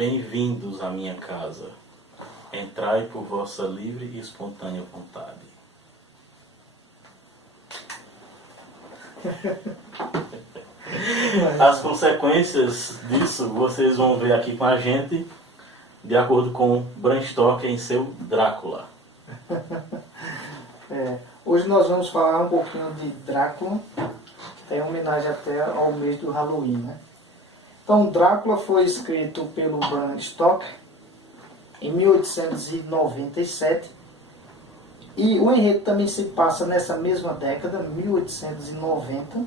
Bem-vindos à minha casa. Entrai por vossa livre e espontânea vontade. As consequências disso vocês vão ver aqui com a gente, de acordo com Bram Stoker em seu Drácula. Hoje nós vamos falar um pouquinho de Drácula, que é homenagem até ao mês do Halloween, né? Então, Drácula foi escrito pelo Bram Stoker em 1897 e o enredo também se passa nessa mesma década, 1890.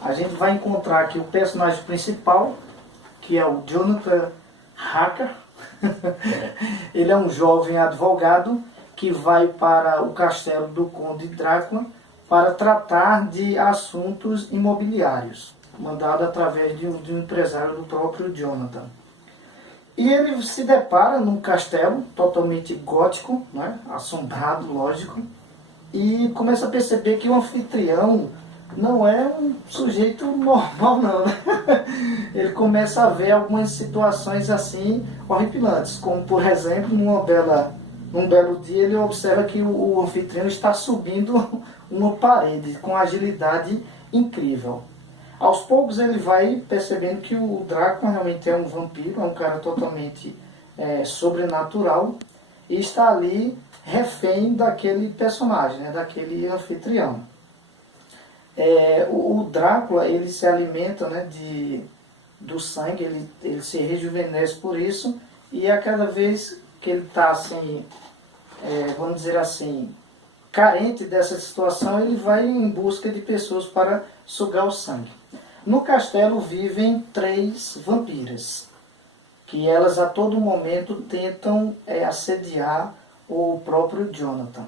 A gente vai encontrar aqui o personagem principal, que é o Jonathan Harker. Ele é um jovem advogado que vai para o castelo do Conde Drácula para tratar de assuntos imobiliários, mandado através de um empresário do próprio Jonathan. E ele se depara num castelo totalmente gótico, né, assombrado, lógico, e começa a perceber que o anfitrião não é um sujeito normal, não, né? Ele começa a ver algumas situações assim horripilantes, como por exemplo, num belo dia ele observa que o anfitrião está subindo uma parede com agilidade incrível. Aos poucos ele vai percebendo que o Drácula realmente é um vampiro, é um cara totalmente sobrenatural, e está ali refém daquele personagem, né, daquele anfitrião. O Drácula, ele se alimenta, né, do sangue, ele se rejuvenesce por isso, e a cada vez que ele está assim, vamos dizer assim, carente dessa situação, ele vai em busca de pessoas para sugar o sangue. No castelo vivem 3 vampiras, que elas a todo momento tentam assediar o próprio Jonathan.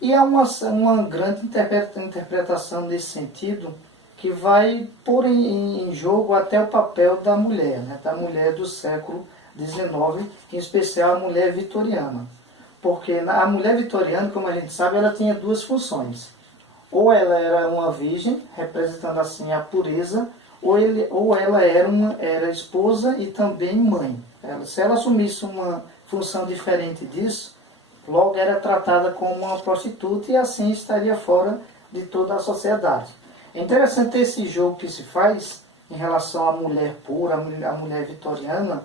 E há uma grande interpretação nesse sentido, que vai pôr em jogo até o papel da mulher, né, da mulher do século XIX, em especial a mulher vitoriana. Porque a mulher vitoriana, como a gente sabe, ela tinha 2 funções. Ou ela era uma virgem, representando assim a pureza, ou ela era esposa e também mãe. Se ela assumisse uma função diferente disso, logo era tratada como uma prostituta e assim estaria fora de toda a sociedade. É interessante esse jogo que se faz em relação à mulher pura, à mulher vitoriana,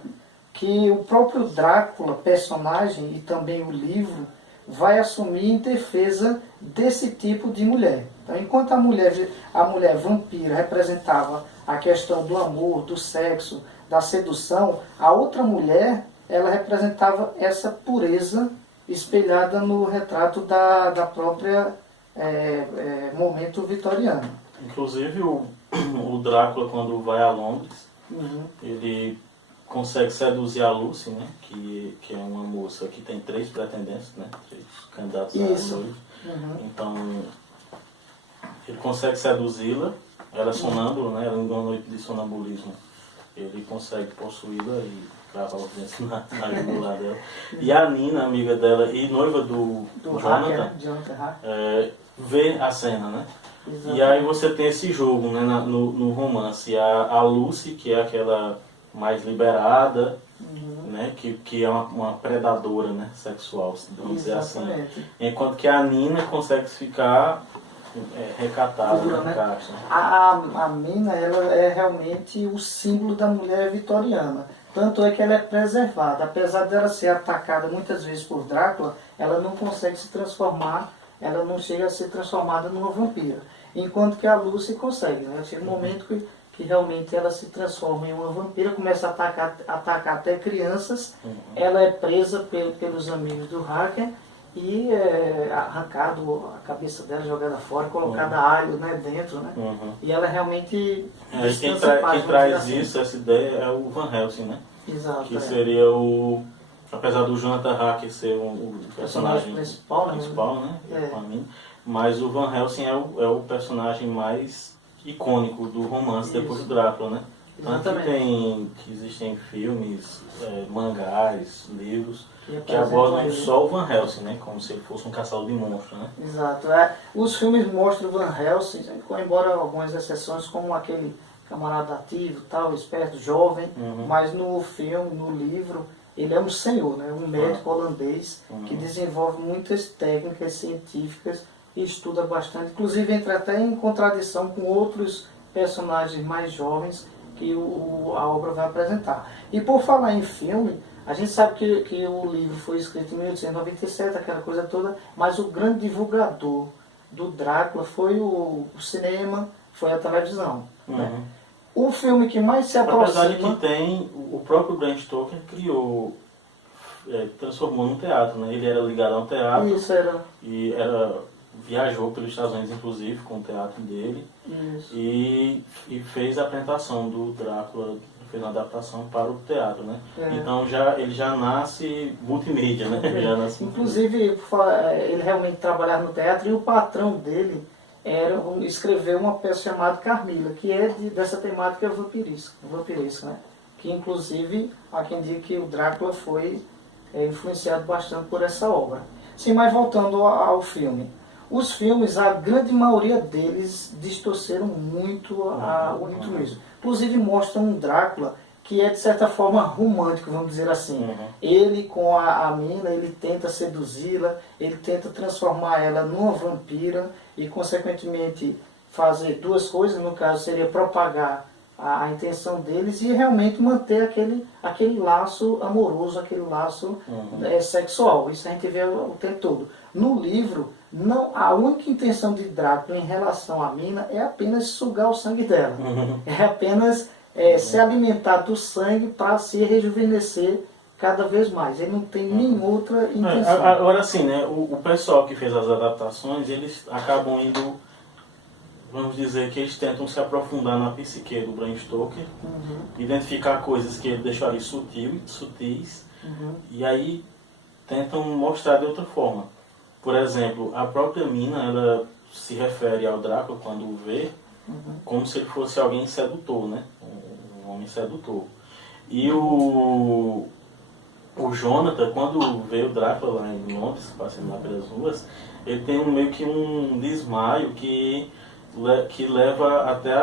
que o próprio Drácula, personagem, e também o livro, vai assumir em defesa desse tipo de mulher. Então, enquanto a mulher vampira representava a questão do amor, do sexo, da sedução, a outra mulher, ela representava essa pureza espelhada no retrato da própria momento vitoriano. Inclusive o Drácula, quando vai a Londres, ele consegue seduzir a Lucy, né, que é uma moça que tem 3 pretendentes, né, 3 candidatos a noiva. Então ele consegue seduzi-la, ela é sonâmbula, né, ela em uma noite de sonambulismo ele consegue possuí-la e gravar o dentro na jugular dela. E a Nina, amiga dela e noiva do Jonathan, vê a cena, né? Exatamente. E aí você tem esse jogo, né, no romance. A Lucy, que é aquela mais liberada, né, que é uma predadora, né, sexual, vamos dizer assim. Enquanto que a Nina consegue ficar recatada, né? Caixa. A Nina, ela é realmente o símbolo da mulher vitoriana. Tanto é que ela é preservada. Apesar dela ser atacada muitas vezes por Drácula, ela não consegue se transformar, ela não chega a ser transformada numa vampira. Enquanto que a Lucy consegue, né? Chega um momento que realmente ela se transforma em uma vampira, começa a atacar até crianças. Ela é presa pelos amigos do Harker e arrancado a cabeça dela, jogada fora, colocada alho, né, dentro, né? E ela realmente... quem traz assim. Essa ideia é o Van Helsing, né? Exato. Que seria apesar do Jonathan Harker ser o personagem principal, né? Mas o Van Helsing é o personagem mais icônico do romance depois do Drácula, né? Tanto que existem filmes, mangás, livros que abordam só o Van Helsing, né? Como se ele fosse um caçador de monstros, né? Exato. Os filmes mostram o Van Helsing, embora algumas exceções, como aquele camarada ativo, tal, esperto, jovem, mas no filme, no livro, ele é um senhor, né? Um médico holandês que desenvolve muitas técnicas científicas e estuda bastante, inclusive entra até em contradição com outros personagens mais jovens que a obra vai apresentar. E por falar em filme, a gente sabe que o livro foi escrito em 1897, aquela coisa toda, mas o grande divulgador do Drácula foi o cinema, foi a televisão. Né? O filme que mais se aproxima... Apesar de que tem, o próprio Bram Stoker criou, transformou num teatro, né? Ele era ligado ao teatro. Isso era. E viajou pelos Estados Unidos, inclusive, com o teatro dele. Isso. E fez a apresentação do Drácula, fez uma adaptação para o teatro, né? Então ele já nasce multimídia, né? Já nasce inclusive, ele realmente trabalhava no teatro e o patrão dele era escrever uma peça chamada Carmila, que é dessa temática vampiresca, né? Que inclusive há quem diga que o Drácula foi influenciado bastante por essa obra. Sim, mas voltando ao filme. Os filmes, a grande maioria deles distorceram muito muito mesmo. Inclusive mostram um Drácula que é de certa forma romântico, vamos dizer assim. Ele com a mina, ele tenta seduzi-la, ele tenta transformar ela numa vampira e consequentemente fazer duas coisas, no caso seria propagar a intenção deles e realmente manter aquele laço amoroso, aquele laço sexual. Isso a gente vê o tempo todo. No livro, não, a única intenção de Drácula em relação à mina é apenas sugar o sangue dela. É apenas se alimentar do sangue para se rejuvenescer cada vez mais. Ele não tem nenhuma outra intenção. Agora sim, né? O pessoal que fez as adaptações, eles acabam indo, vamos dizer que eles tentam se aprofundar na psique do Bram Stoker, identificar coisas que ele deixou ali sutis, e aí tentam mostrar de outra forma. Por exemplo, a própria mina, ela se refere ao Drácula quando o vê, como se ele fosse alguém sedutor, né? Um homem sedutor. E o Jonathan, quando vê o Drácula lá em Londres, passando lá pelas ruas, ele tem meio que um desmaio que leva até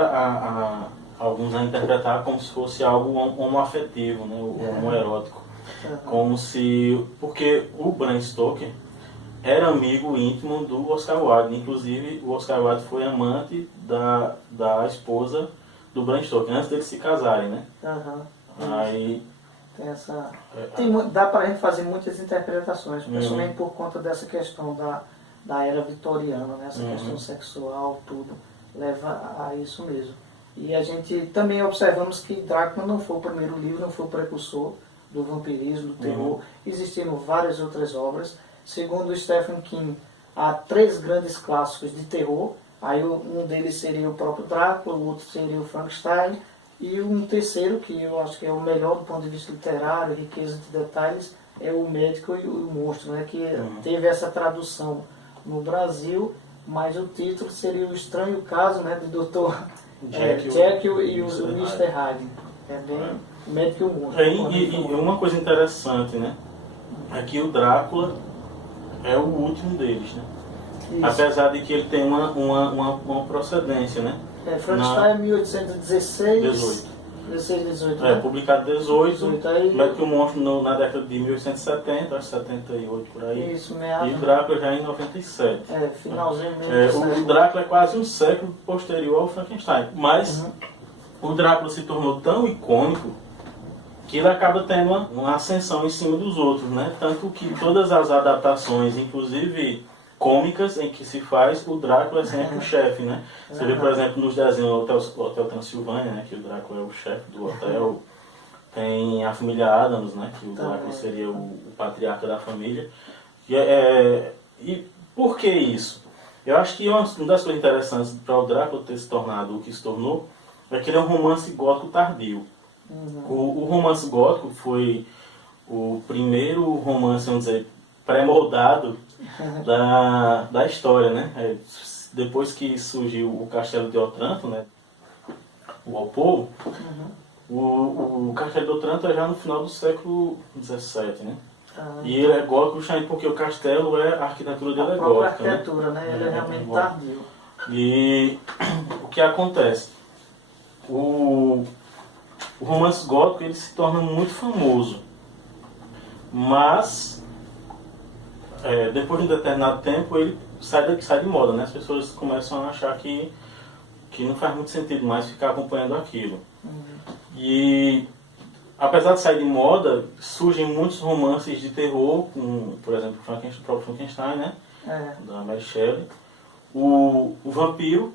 alguns a interpretar como se fosse algo homoafetivo, né? Homoerótico. Como se... Porque o Bram Stoker era amigo íntimo do Oscar Wilde. Inclusive, o Oscar Wilde foi amante da esposa do Bram Stoker, antes deles se casarem, né? Aí... Tem essa... dá para a gente fazer muitas interpretações, principalmente por conta dessa questão da era vitoriana, né? Essa questão sexual, tudo, leva a isso mesmo. E a gente também observamos que Drácula não foi o primeiro livro, não foi o precursor do vampirismo, do terror. Existiram várias outras obras. Segundo Stephen King, há 3 grandes clássicos de terror. Aí um deles seria o próprio Drácula, o outro seria o Frankenstein, e um terceiro, que eu acho que é o melhor do ponto de vista literário, riqueza de detalhes, é o Médico e o Monstro, né? Que teve essa tradução no Brasil, mas o título seria O Estranho Caso, né, do Dr. Jekyll e o Mr. Hyde. É bem o Médico e o Monstro. E uma coisa interessante, né? É que o Drácula é o último deles, né? Isso. Apesar de que ele tem uma procedência, né? Frankenstein é 1816. 18, publicado em 18, Médico e o Monstro na década de 1870, acho 78 por aí. Isso mesmo. E Drácula já em 97. Finalzinho mesmo. O Drácula é quase um século posterior ao Frankenstein. Mas o Drácula se tornou tão icônico que ele acaba tendo uma ascensão em cima dos outros, né? Tanto que todas as adaptações, inclusive cômicas, em que se faz, o Drácula é sempre o chefe, né? Você vê, por exemplo, nos desenhos Hotel Transilvânia, né? Que o Drácula é o chefe do hotel. Tem a família Addams, né? Que o Drácula seria o patriarca da família. E por que isso? Eu acho que uma das coisas interessantes para o Drácula ter se tornado o que se tornou é que ele é um romance gótico tardio. O romance gótico foi o primeiro romance, vamos dizer, pré-moldado da história, né? Depois que surgiu o Castelo de Otranto, né? O Walpole, o Castelo de Otranto é já no final do século XVII, né? E ele é gótico justamente porque o castelo a arquitetura dele é gótica. A arquitetura, né? Ele é realmente tardio. E o que acontece? o romance gótico ele se torna muito famoso, mas depois de um determinado tempo ele sai de moda, né? As pessoas começam a achar que não faz muito sentido mais ficar acompanhando aquilo. E apesar de sair de moda, surgem muitos romances de terror, por exemplo, o próprio Frankenstein, né? Da Mary Shelley. O Vampiro,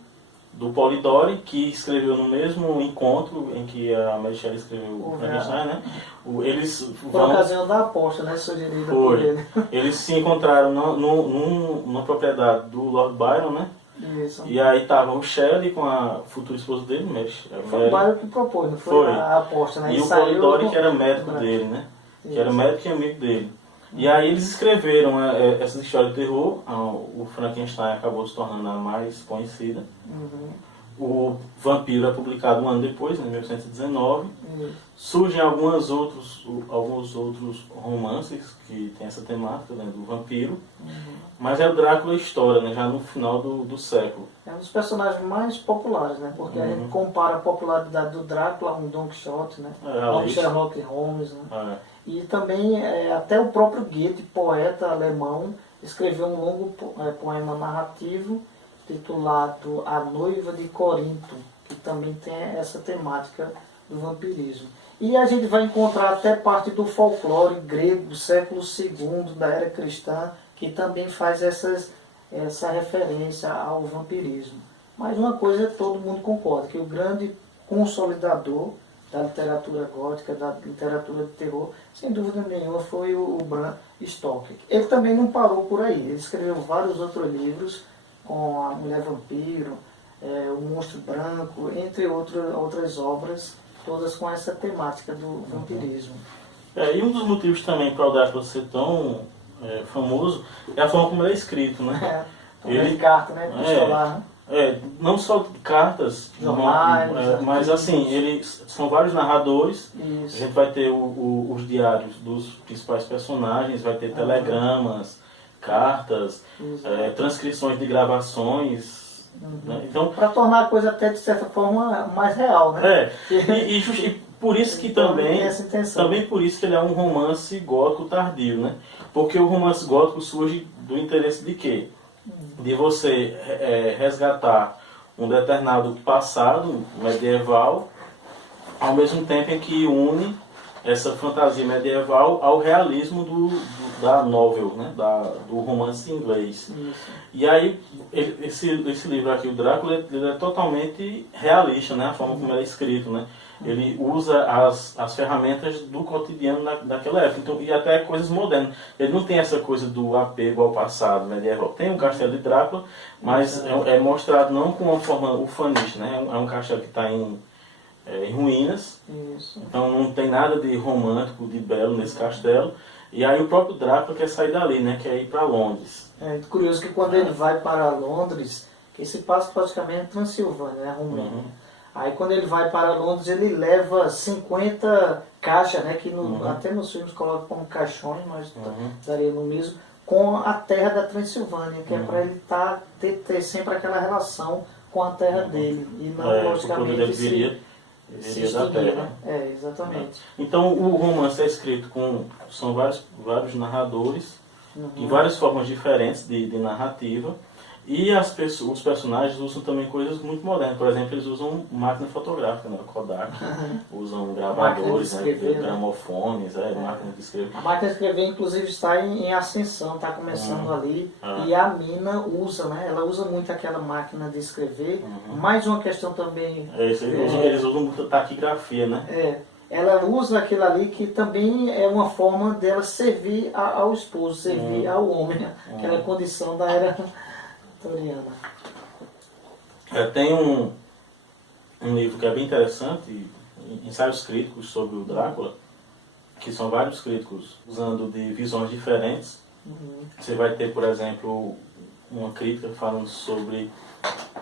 do Polidori, que escreveu no mesmo encontro em que a Mary Shelley escreveu o Frankenstein, né? Por ocasião da aposta, né? Sugerida por ele. Eles se encontraram numa propriedade do Lord Byron, né? Isso. E aí tava o Shelley com a futura esposa dele, Mary. Foi o Byron que propôs, não foi a aposta, né? E o Polidori, que era médico dele, né? Que era médico e amigo dele. E aí eles escreveram essas histórias de terror. O Frankenstein acabou se tornando a mais conhecida. O Vampiro é publicado um ano depois, em 1919. Surgem alguns outros romances que tem essa temática, né, do vampiro. Mas é o Drácula história, né, já no final do século. É um dos personagens mais populares, né? Porque a gente compara a popularidade do Drácula a um Don Quixote, né? A um Sherlock Holmes, né? E também até o próprio Goethe, poeta alemão, escreveu um longo poema narrativo titulado A Noiva de Corinto, que também tem essa temática do vampirismo. E a gente vai encontrar até parte do folclore grego do século II, da era cristã, que também faz essa referência ao vampirismo. Mas uma coisa todo mundo concorda, que o grande consolidador da literatura gótica, da literatura de terror, sem dúvida nenhuma, foi o Bram Stoker. Ele também não parou por aí, ele escreveu vários outros livros, com a Mulher Vampiro, o Monstro Branco, entre outras obras, todas com essa temática do vampirismo. E um dos motivos também para o Drácula ser tão famoso é a forma como ele é escrito, né? Ele carta, né? Pistolar, né? Não só cartas, jornais, mas assim, são vários narradores. Isso. A gente vai ter os diários dos principais personagens, vai ter telegramas, cartas, transcrições de gravações. Né? Então, para tornar a coisa até de certa forma mais real, né? E por isso que então, também por isso que ele é um romance gótico tardio, né? Porque o romance gótico surge do interesse de quê? De você resgatar um determinado passado medieval, ao mesmo tempo em que une essa fantasia medieval ao realismo da novel, né? Do romance inglês. Isso. E aí, esse livro aqui, o Drácula, ele é totalmente realista, né? A forma como ele é escrito, né? Ele usa as ferramentas do cotidiano daquela época, então, e até coisas modernas. Ele não tem essa coisa do apego ao passado medieval. Tem um castelo de Drácula, mas é mostrado não com uma forma ufanista, né? É um castelo que está em ruínas. Isso. Então não tem nada de romântico, de belo nesse castelo. E aí o próprio Drácula quer sair dali, né? Quer ir para Londres. É curioso que quando ele vai para Londres, que se passa praticamente em Transilvânia, né? Romênia. Aí quando ele vai para Londres, ele leva 50 caixas, né? Que até nos filmes colocam como caixões, mas daria no mesmo, com a terra da Transilvânia, que é para ele ter sempre aquela relação com a terra dele. E não, logicamente, ele viria da terra. Né? Exatamente. Então o romance é escrito são vários narradores, em várias formas diferentes de narrativa. E os personagens usam também coisas muito modernas. Por exemplo, eles usam máquina fotográfica, né? Kodak, usam gravadores, gramofones, máquina de escrever. A máquina de escrever, inclusive, está em ascensão, está começando ali. E a mina usa, né? Ela usa muito aquela máquina de escrever. Mais uma questão também... Eles usam muito taquigrafia, né? Ela usa aquilo ali que também é uma forma dela servir ao esposo, servir ao homem. Aquela condição da era... Tem um livro que é bem interessante, Ensaios Críticos sobre o Drácula, que são vários críticos usando de visões diferentes. Você vai ter, por exemplo, uma crítica falando sobre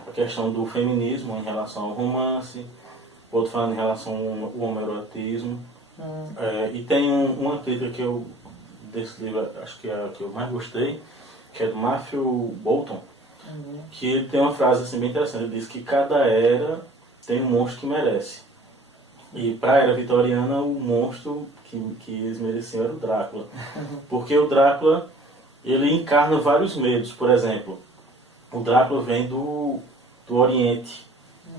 a questão do feminismo em relação ao romance, outro falando em relação ao homoerotismo. E tem uma crítica desse livro, acho que é a que eu mais gostei, que é do Matthew Bolton, que ele tem uma frase assim bem interessante. Ele diz que cada era tem um monstro que merece. E para a era vitoriana, o monstro que eles mereciam era o Drácula. Porque o Drácula, ele encarna vários medos. Por exemplo, o Drácula vem do Oriente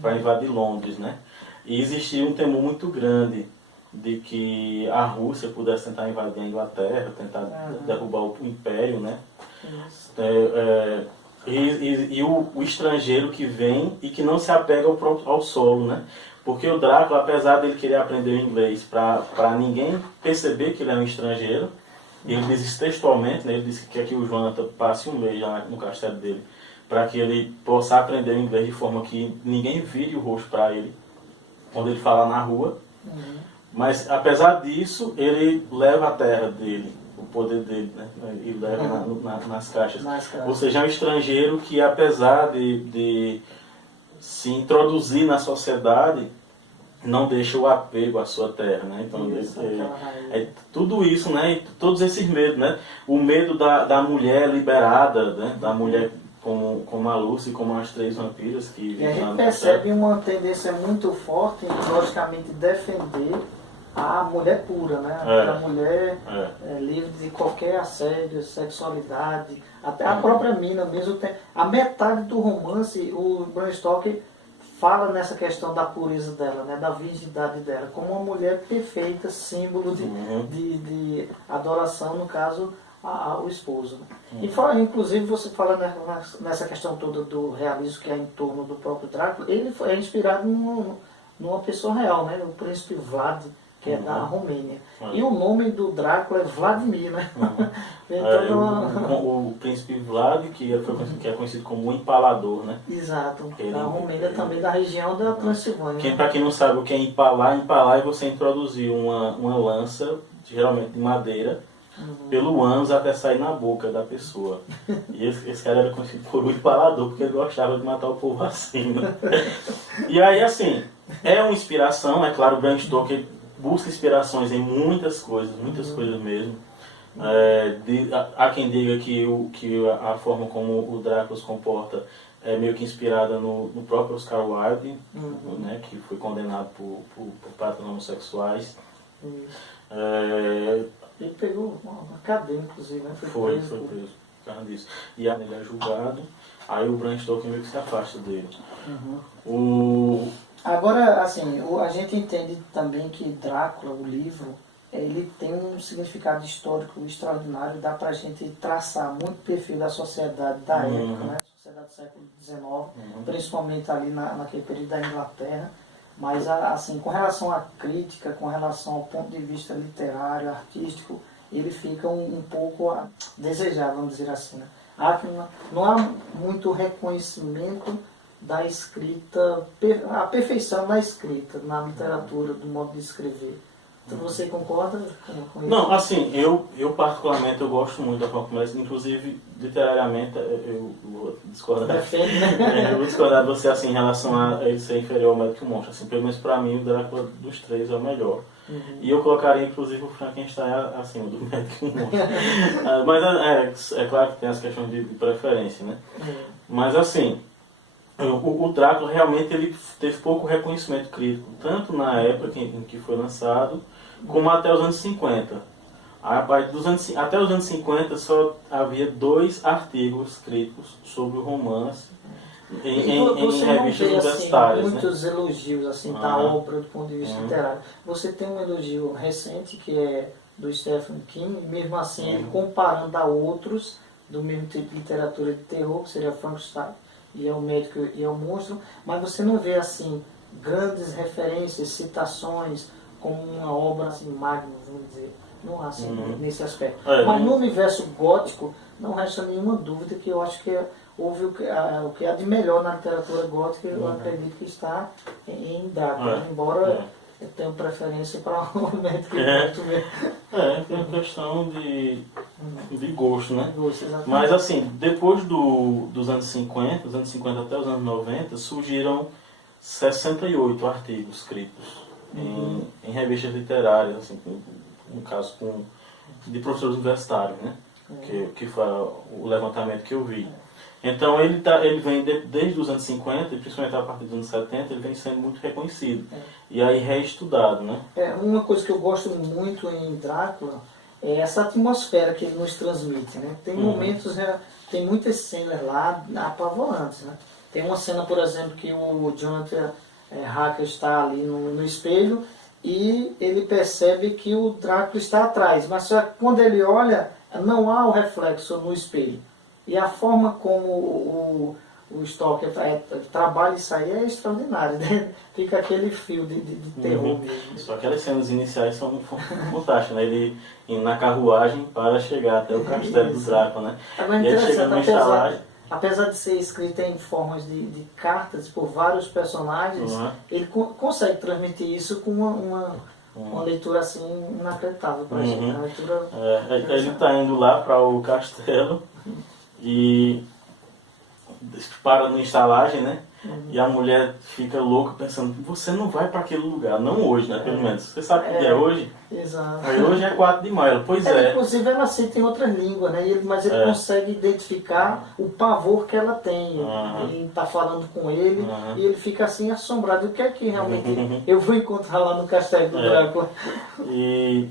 para invadir Londres, né? E existia um temor muito grande de que a Rússia pudesse tentar invadir a Inglaterra, tentar derrubar o Império, né? E o estrangeiro que vem e que não se apega ao solo, né? Porque o Drácula, apesar dele querer aprender o inglês para ninguém perceber que ele é um estrangeiro, ele diz isso textualmente, né? Ele diz que quer que o Jonathan passe um mês lá no castelo dele, para que ele possa aprender o inglês de forma que ninguém vire o rosto para ele quando ele fala na rua. Mas, apesar disso, ele leva a terra dele, o poder dele, né? E leva nas caixas. Ou seja, é um estrangeiro que, apesar de se introduzir na sociedade, não deixa o apego à sua terra, né? Então, tudo isso, né? E todos esses medos, né? O medo da mulher liberada, né? Da mulher como a Lucy, como as três vampiras que... E a gente percebe uma tendência muito forte em, logicamente, defender a mulher pura, né? A mulher livre de qualquer assédio, sexualidade. Até a própria mina mesmo tem... A metade do romance, o Bram Stoker fala nessa questão da pureza dela, né? Da virgindade dela, como uma mulher perfeita, símbolo de adoração, no caso, ao esposo. E fala, inclusive, você fala nessa questão toda do realismo que é em torno do próprio Drácula, ele é inspirado numa pessoa real, né? O príncipe Vlad, que é da Romênia. E o nome do Drácula é Vladimir, né? O príncipe Vlad, que é conhecido como o Empalador, né? Exato. Da Romênia também, da região da Transilvânia. Para quem não sabe o que é empalar é você introduzir uma lança, geralmente de madeira, pelo ânus até sair na boca da pessoa. E esse cara era conhecido por um empalador, porque ele gostava de matar o povo assim, né? E aí, assim, é uma inspiração, é claro, o Bram Stoker busca inspirações em muitas coisas mesmo. Há quem diga que a forma como o Drácula se comporta é meio que inspirada no próprio Oscar Wilde, né, que foi condenado por práticas homossexuais. Ele pegou uma cadeia, inclusive, né? Foi preso por causa disso. E ele é julgado, aí o Bram Stoker meio que se afasta dele. Agora, assim, a gente entende também que Drácula, o livro, ele tem um significado histórico extraordinário, dá pra gente traçar muito o perfil da sociedade da época, né? Sociedade do século XIX, principalmente ali naquele período da Inglaterra. Mas, assim, com relação à crítica, com relação ao ponto de vista literário, artístico, ele fica um pouco a desejar, vamos dizer assim, né? Não há muito reconhecimento da escrita, a perfeição da escrita, na literatura, do modo de escrever. Então você concorda com isso? Não, assim, eu particularmente eu gosto muito da forma como inclusive literariamente eu vou discordar. Eu vou discordar de você assim em relação a ele ser inferior ao Médico Monstro. Assim, pelo menos pra mim o Drácula dos três é o melhor. E eu colocaria inclusive o Frankenstein acima do Médico Monstro. Mas é claro que tem as questões de preferência, né? Mas assim, o Drácula realmente ele teve pouco reconhecimento crítico, tanto na época em que foi lançado, como até os anos 50. Até os anos 50 só havia 2 artigos críticos sobre o romance em revistas universitárias. Assim, muitos elogios assim, da obra do ponto de vista literário. Você tem um elogio recente que é do Stephen King, mesmo assim ele comparando a outros do mesmo tipo de literatura de terror, que seria Frankenstein, e é o Médico e é o Monstro, mas você não vê assim grandes referências, citações como uma obra assim magna, vamos dizer, não há assim nesse aspecto. Mas no universo gótico não resta nenhuma dúvida que eu acho que houve o que há de melhor na literatura gótica, eu acredito que está em Drácula, embora eu tenha preferência para o Médico e o Monstro mesmo. É uma questão de gosto, né? Gosto, mas assim, depois dos anos 50 até os anos 90, surgiram 68 artigos escritos em revistas literárias, assim, no caso de professores universitários, né? Que foi o levantamento que eu vi. Então ele vem desde os anos 50, e principalmente a partir dos anos 70, ele vem sendo muito reconhecido. E aí reestudado, né? Uma coisa que eu gosto muito em Drácula é essa atmosfera que ele nos transmite, né? Tem momentos, tem muitas cenas lá apavorantes, né? Tem uma cena, por exemplo, que o Jonathan Harker está ali no espelho e ele percebe que o Drácula está atrás, mas só que quando ele olha, não há o reflexo no espelho. E a forma como o Stoker trabalha isso aí é extraordinário, né? Fica aquele fio de terror mesmo. Só aquelas cenas iniciais são fantásticas, né? Ele indo na carruagem para chegar até o castelo do Drácula, né? Agora, e ele chega numa estalagem. Apesar de ser escrita em formas de cartas por vários personagens, ele consegue transmitir isso com uma leitura assim inacreditável para a gente. Uma leitura ele está indo lá para o castelo e para na estalagem, né? E a mulher fica louca pensando, você não vai para aquele lugar, não hoje, né? Pelo menos. Você sabe que dia é hoje? Exato. Aí hoje é 4 de maio. Pois é. Inclusive ela cita em outra língua, né? Mas ele consegue identificar o pavor que ela tem. Ele está falando com ele e ele fica assim assombrado. O que é que realmente eu vou encontrar lá no castelo do Drácula? E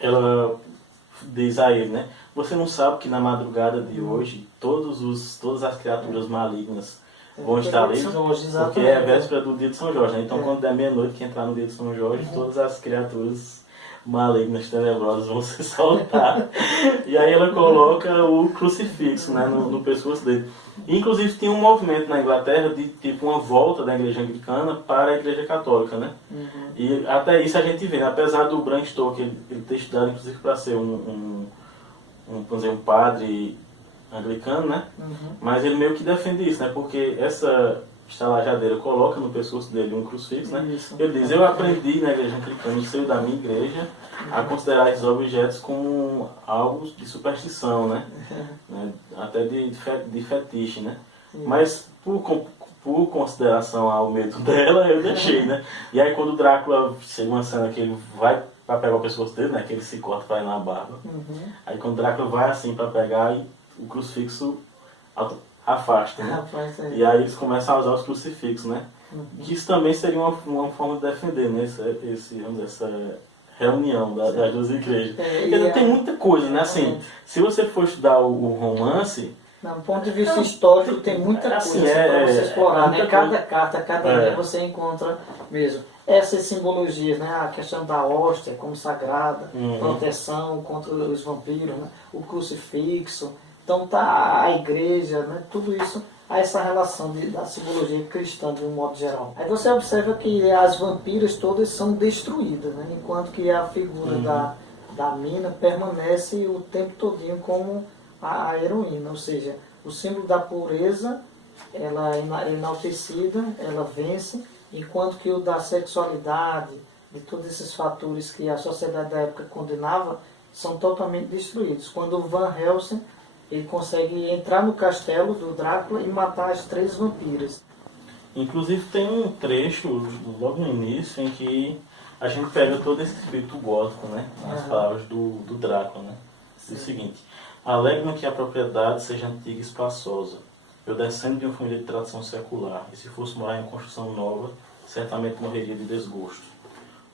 ela diz a ele, né? Você não sabe que na madrugada de hoje todas as criaturas malignas vão estar ali, porque é a véspera do dia de São Jorge, né? Então quando der meia-noite que entrar no dia de São Jorge, todas as criaturas malignas, tenebrosas vão se soltar. E aí ela coloca o crucifixo, né, no pescoço dele. E, inclusive tem um movimento na Inglaterra de tipo uma volta da igreja anglicana para a igreja católica, né? E até isso a gente vê, né? Apesar do Bram Stoker ele ter estudado inclusive para ser um padre anglicano, né? Mas ele meio que defende isso, né? Porque essa estalajadeira coloca no pescoço dele um crucifixo, né? Isso. Ele diz, eu aprendi na igreja anglicana, no seio da minha igreja, a considerar esses objetos como algo de superstição, né? Até de fetiche, né? Mas por consideração ao medo dela, eu deixei, né? E aí quando o Drácula, chega uma cena que ele vai para pegar o pescoço dele, né? Que ele se corta para ir na barba. Aí quando o Drácula vai assim para pegar, o crucifixo afasta, né? E aí eles começam a usar os crucifixos, né? Que isso também seria uma forma de defender, né? Essa reunião das duas igrejas. Porque tem muita coisa, né? Assim, se você for estudar o romance... Do ponto de vista histórico, tem muita coisa para você explorar, né? Cada carta, cada ideia você encontra mesmo. Essas simbologias, né? A questão da hóstia como sagrada, proteção contra os vampiros, né? O crucifixo, então tá a igreja, né? Tudo isso há essa relação da simbologia cristã de um modo geral. Aí você observa que as vampiras todas são destruídas, né? Enquanto que a figura da mina permanece o tempo todinho como a heroína, ou seja, o símbolo da pureza, ela é enaltecida, ela vence, enquanto que o da sexualidade, de todos esses fatores que a sociedade da época condenava, são totalmente destruídos. Quando o Van Helsing ele consegue entrar no castelo do Drácula e matar as 3 vampiras. Inclusive tem um trecho logo no início em que a gente pega todo esse espírito gótico, né? Nas palavras do Drácula, né? Diz o seguinte: alegro-me que a propriedade seja antiga e espaçosa. Eu descendo de uma família de tradição secular, e se fosse morar em construção nova, certamente morreria de desgosto.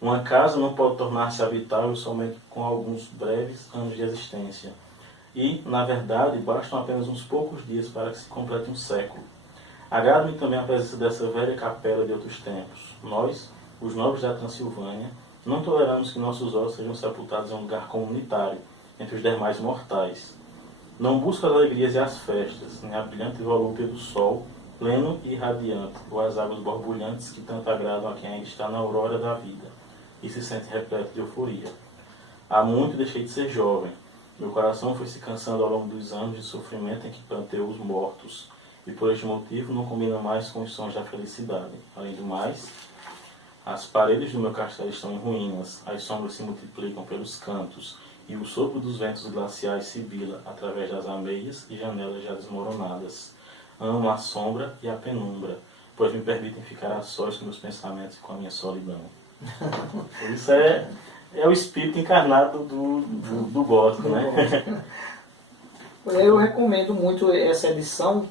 Uma casa não pode tornar-se habitável somente com alguns breves anos de existência. E, na verdade, bastam apenas uns poucos dias para que se complete um século. Agrada-me também a presença dessa velha capela de outros tempos. Nós, os nobres da Transilvânia, não toleramos que nossos ossos sejam sepultados em um lugar comunitário, entre os demais mortais. Não busco as alegrias e as festas, nem a brilhante volúpia do sol, pleno e radiante, ou as águas borbulhantes que tanto agradam a quem ainda está na aurora da vida, e se sente repleto de euforia. Há muito deixei de ser jovem. Meu coração foi se cansando ao longo dos anos de sofrimento em que plantei os mortos, e por este motivo não combina mais com os sons da felicidade. Além do mais, as paredes do meu castelo estão em ruínas, as sombras se multiplicam pelos cantos, e o sopro dos ventos glaciais sibila através das ameias e janelas já desmoronadas. Amo a sombra e a penumbra, pois me permitem ficar a sós com meus pensamentos e com a minha solidão. Isso é o espírito encarnado do gótico, né? Eu recomendo muito essa edição,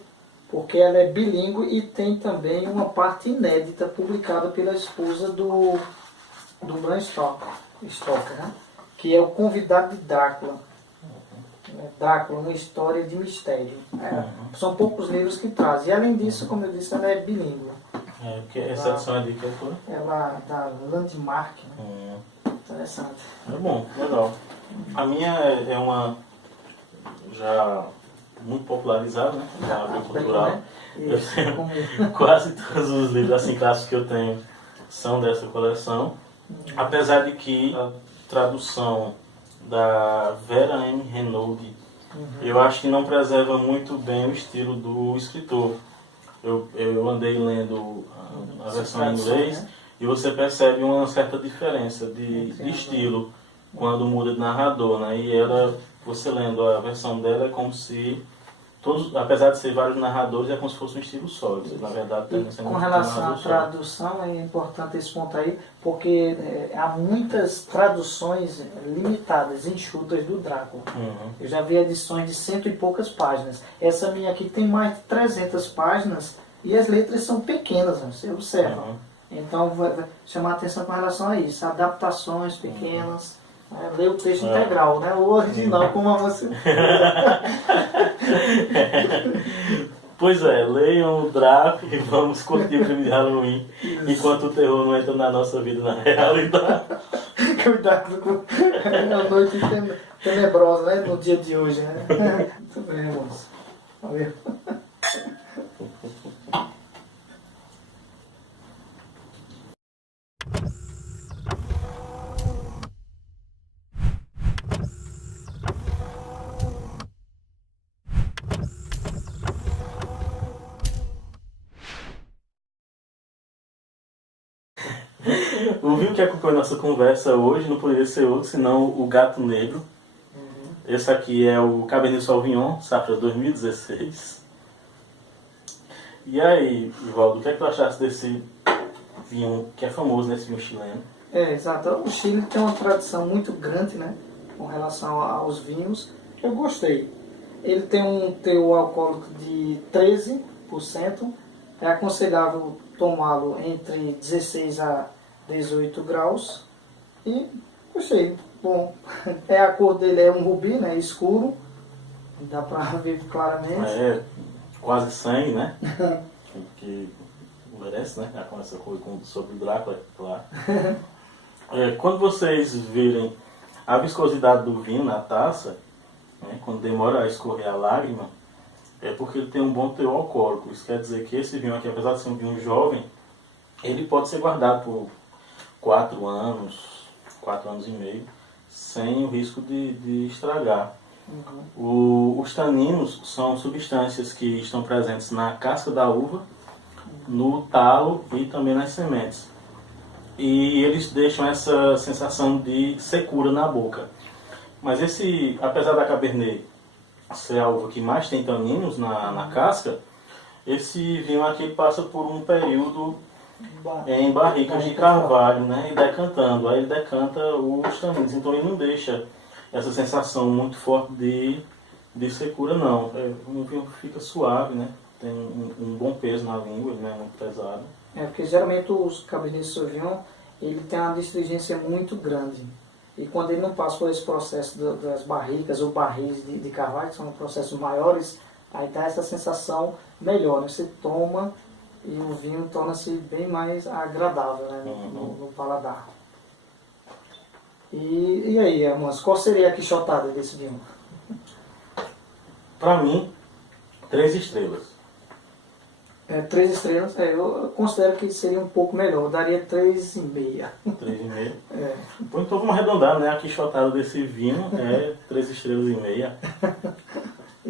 porque ela é bilíngue e tem também uma parte inédita publicada pela esposa do Bram Stoker, né? Que é O Convidado de Drácula. Drácula, uma história de mistério. São poucos livros que trazem. E além disso, como eu disse, ela é bilíngue. Porque essa edição é de que foi? Ela é da Landmark, né? Interessante. É bom, legal. A minha é uma já muito popularizada, né? Da agricultural. Né? Eu tenho quase todos os livros assim clássicos que eu tenho são dessa coleção. Apesar de que a tradução da Vera M. Renaud, eu acho que não preserva muito bem o estilo do escritor. Eu andei lendo a versão em inglês, né? E você percebe uma certa diferença de estilo quando muda de narrador, né? E você lendo a versão dela é como se todos, apesar de ser vários narradores, é como se fosse um estilo só. Na verdade, com relação à tradução, é importante esse ponto aí, porque há muitas traduções limitadas, enxutas do Drácula. Eu já vi edições de 100 e poucas páginas. Essa minha aqui tem mais de 300 páginas e as letras são pequenas, você observa. Então, vai chamar a atenção com relação a isso. Adaptações pequenas. Ler o texto integral, né? O original, como você... Pois é, leiam o Drácula e vamos curtir o filme de Halloween enquanto o terror não entra na nossa vida na realidade. Cuidado com a noite tenebrosa, né? No dia de hoje, né? Muito bem, moço. Valeu. O vinho que acompanha a nossa conversa hoje não poderia ser outro senão o Gato Negro. Esse aqui é o Cabernet Sauvignon, safra 2016. E aí, Ivaldo, o que é que tu achaste desse vinho que é famoso, nesse vinho chileno? Exato. O Chile tem uma tradição muito grande, né, com relação aos vinhos. Eu gostei. Ele tem um teor alcoólico de 13%. É aconselhável tomá-lo entre 16 a 18 graus. E gostei. Bom, a cor dele é um rubi, né, escuro. Dá pra ver claramente. Quase sangue, né? Que merece, né? Com essa cor sobre o Drácula, claro. Quando vocês virem a viscosidade do vinho na taça, né, quando demora a escorrer a lágrima, é porque ele tem um bom teor alcoólico. Isso quer dizer que esse vinho aqui, apesar de ser um vinho jovem, ele pode ser guardado por 4 anos, 4 anos e meio, sem o risco de estragar. Os taninos são substâncias que estão presentes na casca da uva, no talo e também nas sementes. E eles deixam essa sensação de secura na boca. Mas apesar da Cabernet ser a uva que mais tem taninos na casca, esse vinho aqui passa por um período em barricas de carvalho, né, e decantando. Aí ele decanta os taninos, então ele não deixa essa sensação muito forte de secura, não. O vinho fica suave, né, tem um bom peso na língua, ele não é muito pesado. Porque geralmente os Cabernet Sauvignon, ele tem uma astringência muito grande. E quando ele não passa por esse processo das barricas ou barris de carvalho, que são processos maiores, aí dá essa sensação melhor, né? Você toma e o vinho torna-se bem mais agradável, né, no paladar. E aí, Amos, qual seria a quixotada desse vinho? Para mim, 3 estrelas. 3 estrelas, eu considero que seria um pouco melhor, eu daria 3,5. 3,5? Então vamos arredondar, né? A quixotada desse vinho é 3 estrelas e meia.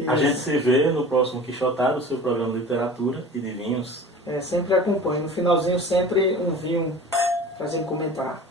A gente se vê no próximo Quixotado, o seu programa de literatura e de vinhos. Sempre acompanho, no finalzinho sempre um vinho pra gente comentar.